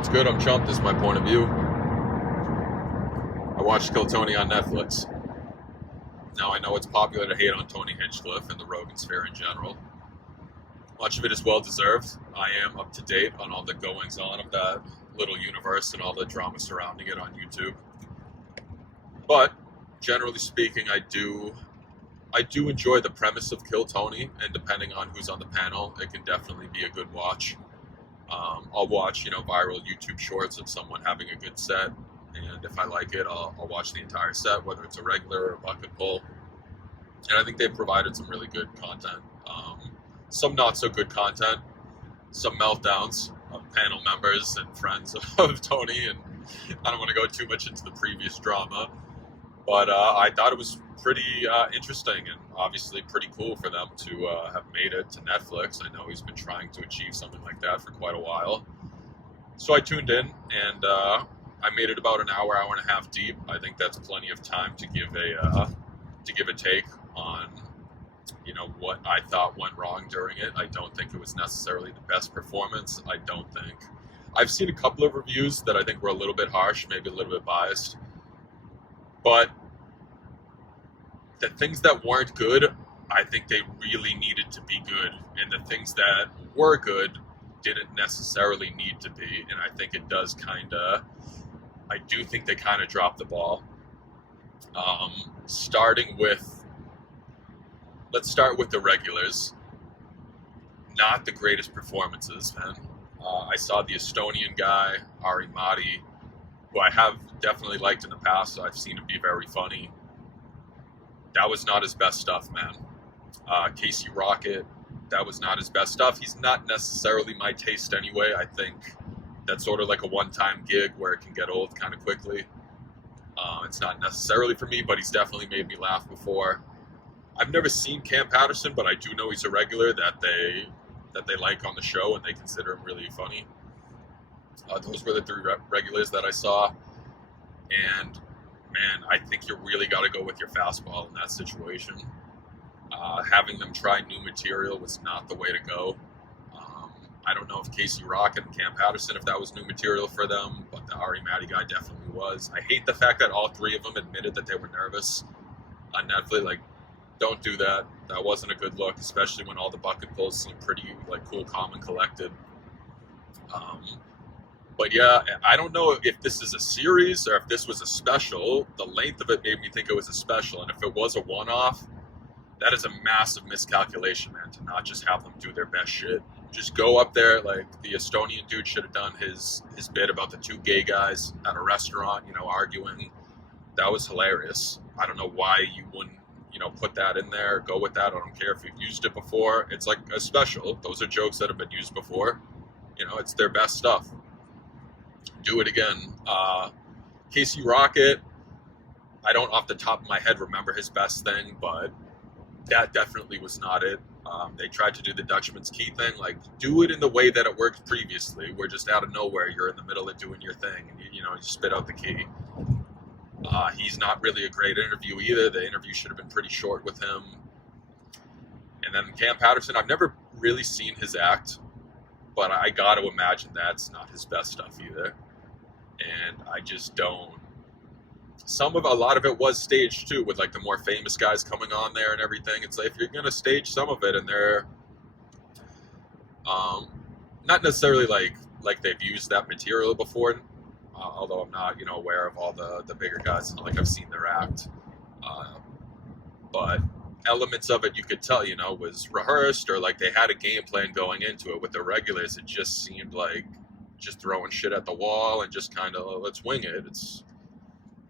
What's good? I'm Chump. This is my point of view. I watched Kill Tony on Netflix. Now, I know it's popular to hate on Tony Hinchcliffe and the Rogan sphere in general. Much of it is well deserved. I am up to date on all the goings on of that little universe and all the drama surrounding it on YouTube. But generally speaking, I do enjoy the premise of Kill Tony, and depending on who's on the panel, it can definitely be a good watch. I'll watch, viral YouTube shorts of someone having a good set, and if I like it, I'll watch the entire set, whether it's a regular or a bucket pull. And I think they've provided some really good content. Some not so good content, some meltdowns of panel members and friends of Tony, and I don't want to go too much into the previous drama, but I thought it was pretty interesting and obviously pretty cool for them to have made it to Netflix. I know he's been trying to achieve something like that for quite a while. So I tuned in, and I made it about an hour and a half deep. I think that's plenty of time to give a take on what I thought went wrong during it. I don't think it was necessarily the best performance. I've seen a couple of reviews that I think were a little bit harsh, maybe a little bit biased, but the things that weren't good, I think they really needed to be good, and the things that were good didn't necessarily need to be, and I think I do think they kind of dropped the ball. Let's start with the regulars. Not the greatest performances, man. I saw the Estonian guy, Ari Madi, who I have definitely liked in the past. I've seen him be very funny. That was not his best stuff, man. Casey Rocket, that was not his best stuff. He's not necessarily my taste anyway. I think that's sort of like a one-time gig where it can get old kind of quickly. It's not necessarily for me, but he's definitely made me laugh before. I've never seen Cam Patterson, but I do know he's a regular that they like on the show and they consider him really funny. Those were the three regulars that I saw. And man, I think you really got to go with your fastball in that situation. Having them try new material was not the way to go. I don't know if Casey Rocket and Cam Patterson, if that was new material for them, but the Ari Madi guy definitely was. I hate the fact that all three of them admitted that they were nervous on Netflix. Like, don't do that. That wasn't a good look, especially when all the bucket pulls seemed pretty cool, calm, and collected. But yeah, I don't know if this is a series or if this was a special. The length of it made me think it was a special, and if it was a one-off, that is a massive miscalculation, man, to not just have them do their best shit. Just go up there, like the Estonian dude should have done his bit about the two gay guys at a restaurant, arguing. That was hilarious. I don't know why you wouldn't, put that in there, go with that. I don't care if you've used it before. It's like a special. Those are jokes that have been used before. It's their best stuff. Do it again. Casey Rocket, I don't off the top of my head remember his best thing, but that definitely was not it. They tried to do the Dutchman's Key thing, do it in the way that it worked previously, where just out of nowhere you're in the middle of doing your thing and you spit out the key. He's not really a great interview either. The interview should have been pretty short with him. And then Cam Patterson, I've never really seen his act, but I got to imagine that's not his best stuff either. And I just don't. A lot of it was staged too, with the more famous guys coming on there and everything. It's like, if you're gonna stage some of it, and they're not necessarily like they've used that material before, although I'm not aware of all the bigger guys. It's not like I've seen their act, but elements of it you could tell was rehearsed, or they had a game plan going into it. With the regulars, it just seemed like just throwing shit at the wall and just kind of let's wing it.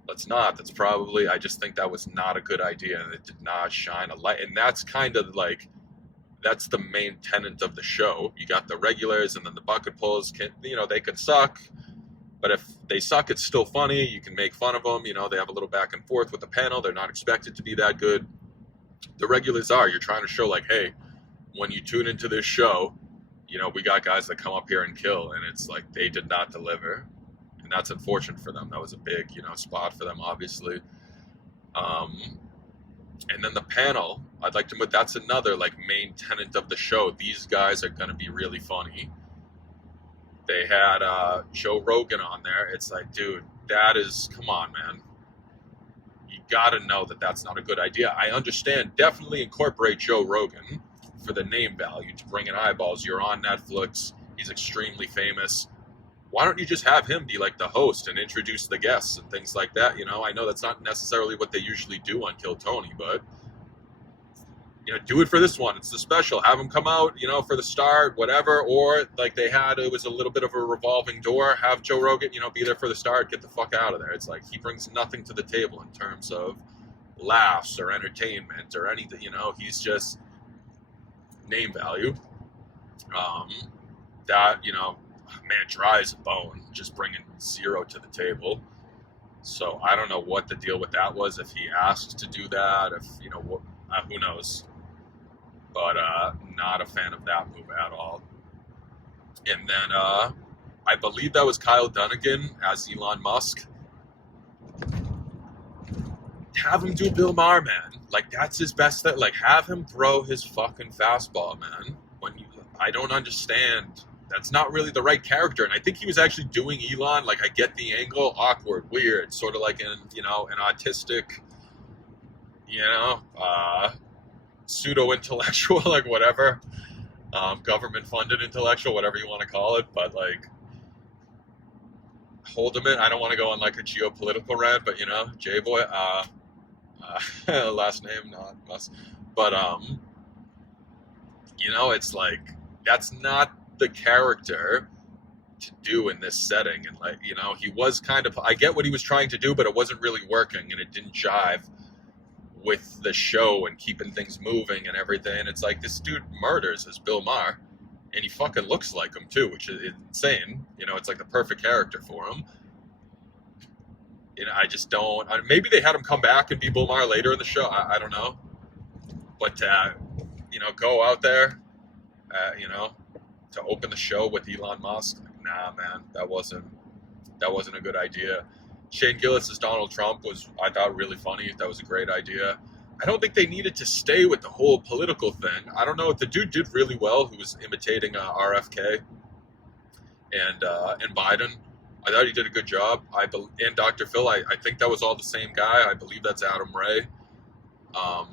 I just think that was not a good idea, and it did not shine a light. And that's kind of that's the main tenet of the show. You got the regulars, and then the bucket pulls they can suck, but if they suck, it's still funny. You can make fun of them. They have a little back and forth with the panel. They're not expected to be that good. The regulars are. You're trying to show hey, when you tune into this show, we got guys that come up here and kill, and it's they did not deliver. And that's unfortunate for them. That was a big, spot for them, obviously. And then the panel, I'd like to put, that's another main tenet of the show. These guys are going to be really funny. They had Joe Rogan on there. It's like, dude, that is, come on, man. You got to know that that's not a good idea. I understand. Definitely incorporate Joe Rogan for the name value to bring in eyeballs. You're on Netflix. He's extremely famous. Why don't you just have him be like the host and introduce the guests and things like that? You know, I know that's not necessarily what they usually do on Kill Tony, but you know, do it for this one. It's the special. Have him come out, you know, for the start, whatever. Or like they had, it was a little bit of a revolving door. Have Joe Rogan, you know, be there for the start. Get the fuck out of there. It's like he brings nothing to the table in terms of laughs or entertainment or anything. You know, he's just name value. That, you know, man, dry as a bone, just bringing zero to the table. So I don't know what the deal with that was. If he asked to do that, if you know, who knows. But not a fan of that move at all. And then I believe that was Kyle Dunnigan as Elon Musk. Have him do Bill Maher, man. Like that's his best thing. Like have him throw his fucking fastball, man. I don't understand. That's not really the right character. And I think he was actually doing Elon. Like, I get the angle. Awkward, weird. Sort of like an autistic, pseudo-intellectual, like whatever. Government-funded intellectual, whatever you want to call it. But, like, hold him in. I don't want to go on, like, a geopolitical rant, but, you know, J-Boy, last name, not Musk. But, you know, it's like, that's not the character to do in this setting. And like, you know, he was kind of, I get what he was trying to do, but it wasn't really working and it didn't jive with the show and keeping things moving and everything. And it's like, this dude murders as Bill Maher and he fucking looks like him too, which is insane. You know, it's like the perfect character for him. You know, I just don't, maybe they had him come back and be Bill Maher later in the show. I don't know. But, you know, go out there, you know, to open the show with Elon Musk. Like, nah, man, that wasn't a good idea. Shane Gillis as Donald Trump was, I thought, really funny. That was a great idea. I don't think they needed to stay with the whole political thing. I don't know if the dude did really well who was imitating RFK and Biden. I thought he did a good job. And Dr. Phil, I think that was all the same guy. I believe that's Adam Ray. I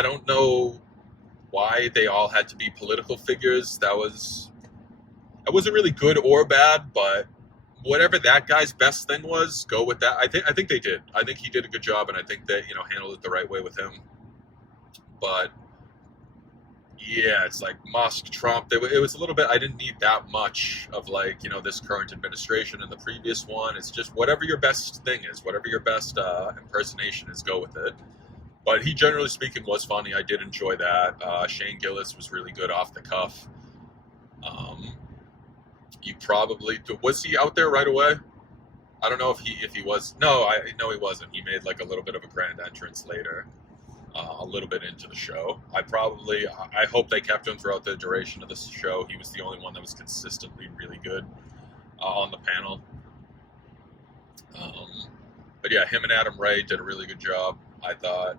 don't know why they all had to be political figures. That wasn't really good or bad, but whatever that guy's best thing was, go with that. I think they did. I think he did a good job, and I think they, you know, handled it the right way with him. But yeah, it's like Musk, Trump. It was a little bit. I didn't need that much of like, you know, this current administration and the previous one. It's just whatever your best thing is, whatever your best impersonation is, go with it. But he, generally speaking, was funny. I did enjoy that. Shane Gillis was really good off the cuff. Was he out there right away? I don't know if he was. No, he wasn't. He made like a little bit of a grand entrance later, a little bit into the show. I hope they kept him throughout the duration of this show. He was the only one that was consistently really good on the panel. But yeah, him and Adam Ray did a really good job, I thought.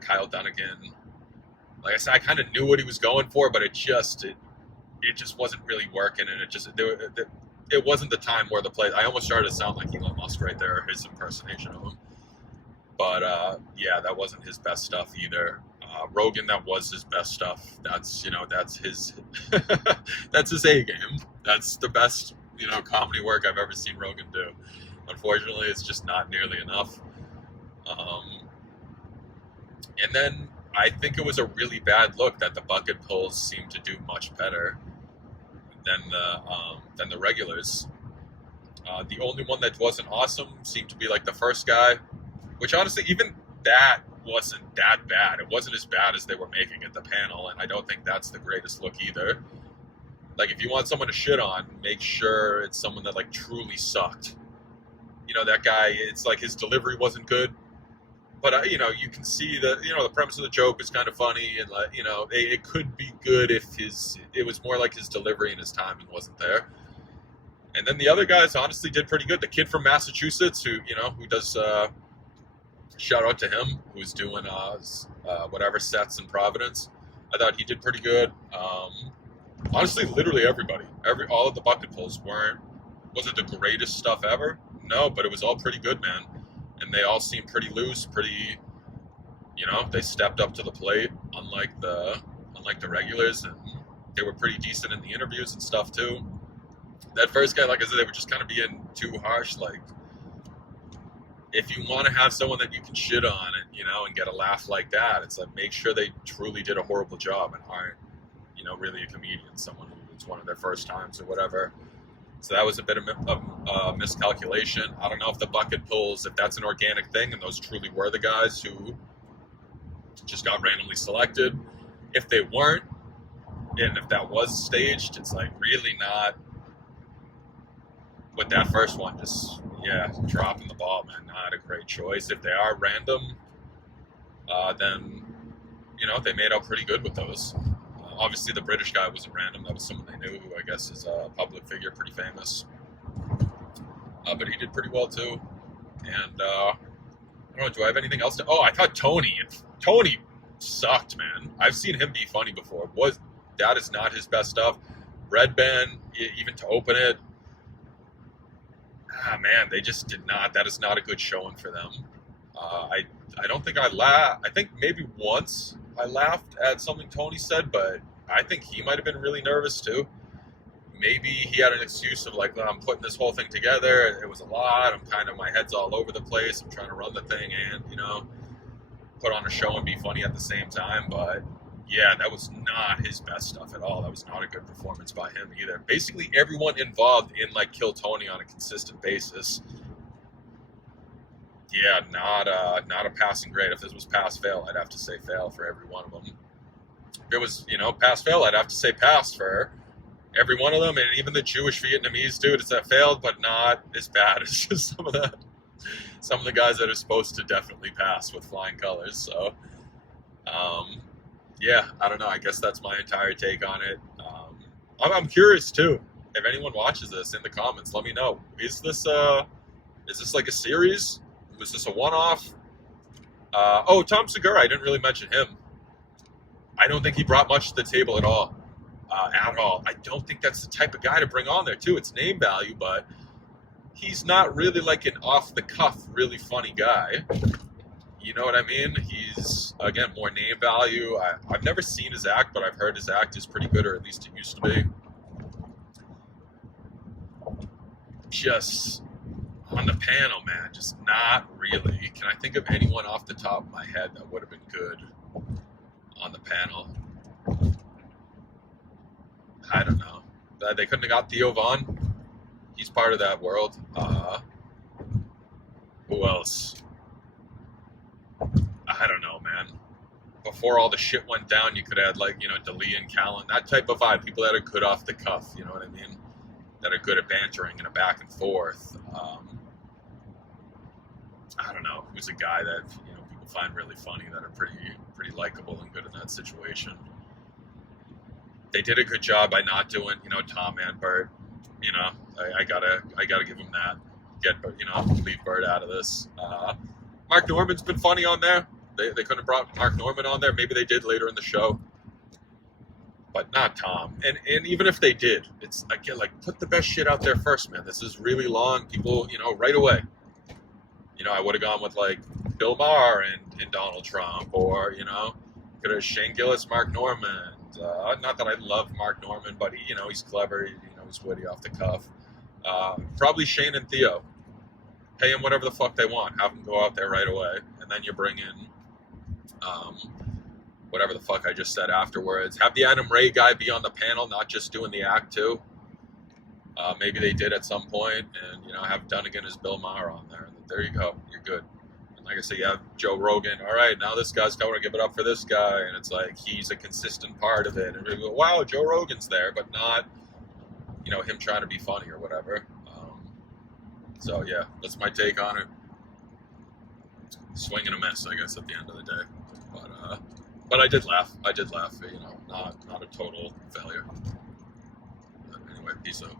Kyle Dunnigan, like I said, I kind of knew what he was going for, but it just wasn't really working, and it wasn't the time where the play. I almost started to sound like Elon Musk right there, his impersonation of him. But yeah, that wasn't his best stuff either. Rogan, that was his best stuff. That's his that's his A game. That's the best, you know, comedy work I've ever seen Rogan do. Unfortunately, it's just not nearly enough. And then I think it was a really bad look that the bucket pulls seemed to do much better than the regulars. The only one that wasn't awesome seemed to be like the first guy, which honestly, even that wasn't that bad. It wasn't as bad as they were making it, the panel, and I don't think that's the greatest look either. Like, if you want someone to shit on, make sure it's someone that like truly sucked. You know, that guy, it's like his delivery wasn't good. But, you know, you can see that, you know, the premise of the joke is kind of funny, and, like, you know, it could be good if it was more like his delivery and his timing wasn't there. And then the other guys honestly did pretty good. The kid from Massachusetts who does, shout out to him, who's doing whatever sets in Providence. I thought he did pretty good. honestly, literally everybody. All of the bucket pulls wasn't the greatest stuff ever. No, but it was all pretty good, man. And they all seemed pretty loose, pretty, they stepped up to the plate, unlike the regulars, and they were pretty decent in the interviews and stuff too. That first guy, like I said, they were just kind of being too harsh. Like, if you want to have someone that you can shit on and and get a laugh like that, it's like, make sure they truly did a horrible job and aren't really a comedian, someone who it's one of their first times or whatever. So that was a bit of miscalculation. I don't know if the bucket pulls, if that's an organic thing and those truly were the guys who just got randomly selected. If they weren't, and if that was staged, it's like really not. With that first one, just dropping the ball, man. Not a great choice. If they are random, then they made out pretty good with those. Obviously, the British guy wasn't random. That was someone they knew, who I guess is a public figure, pretty famous. But he did pretty well too. And I don't know. Do I have anything else to? Oh, I thought Tony sucked, man. I've seen him be funny before. That is not his best stuff. Red Band, even to open it. Man, they just did not. That is not a good showing for them. I don't think I laughed. I think maybe once I laughed at something Tony said, but I think he might have been really nervous too. Maybe he had an excuse of like, I'm putting this whole thing together. It was a lot. My head's all over the place. I'm trying to run the thing and, put on a show and be funny at the same time. But yeah, that was not his best stuff at all. That was not a good performance by him either. Basically, everyone involved in like Kill Tony on a consistent basis. Yeah, not a passing grade. If this was pass fail, I'd have to say fail for every one of them. If it was pass fail, I'd have to say pass for every one of them. And even the Jewish Vietnamese dude, it's that failed, but not as bad as just some of the guys that are supposed to definitely pass with flying colors. So. Yeah, I don't know. I guess that's my entire take on it. I'm curious too. If anyone watches this in the comments, let me know. Is this like a series? Was this a one-off? Tom Segura. I didn't really mention him. I don't think he brought much to the table at all. I don't think that's the type of guy to bring on there too. It's name value, but he's not really like an off-the-cuff, really funny guy. You know what I mean? He's, again, more name value. I've never seen his act, but I've heard his act is pretty good, or at least it used to be. Just on the panel, man, just not really. Can I think of anyone off the top of my head that would have been good on the panel? I don't know. They couldn't have got Theo Von. He's part of that world. Who else? I don't know, man. Before all the shit went down, you could add D'Elia and Callan, that type of vibe. People that are good off the cuff, you know what I mean? That are good at bantering and a back and forth. I don't know. Who's a guy that people find really funny, that are pretty likable and good in that situation. They did a good job by not doing Tom and Bert. I gotta give him that. Leave Bert out of this. Mark Norman's been funny on there. They couldn't have brought Mark Norman on there. Maybe they did later in the show. But not Tom. And even if they did, it's, again, like, put the best shit out there first, man. This is really long. People, right away. I would have gone with, like, Bill Maher and Donald Trump. Or, could have Shane Gillis, Mark Norman. Not that I love Mark Norman, but, he's clever. He's witty off the cuff. Probably Shane and Theo. Pay them whatever the fuck they want. Have them go out there right away. And then you bring in whatever the fuck I just said afterwards. Have the Adam Ray guy be on the panel, not just doing the act too. Maybe they did at some point. And, have Dunnigan as Bill Maher on there. And there you go. You're good. And like I say, you have Joe Rogan. All right, now this guy's going to give it up for this guy. And it's like, he's a consistent part of it. And we go, wow, Joe Rogan's there. But not, him trying to be funny or whatever. So, yeah, that's my take on it. Swing and a miss, I guess, at the end of the day. But I did laugh. Not a total failure. But anyway, peace out.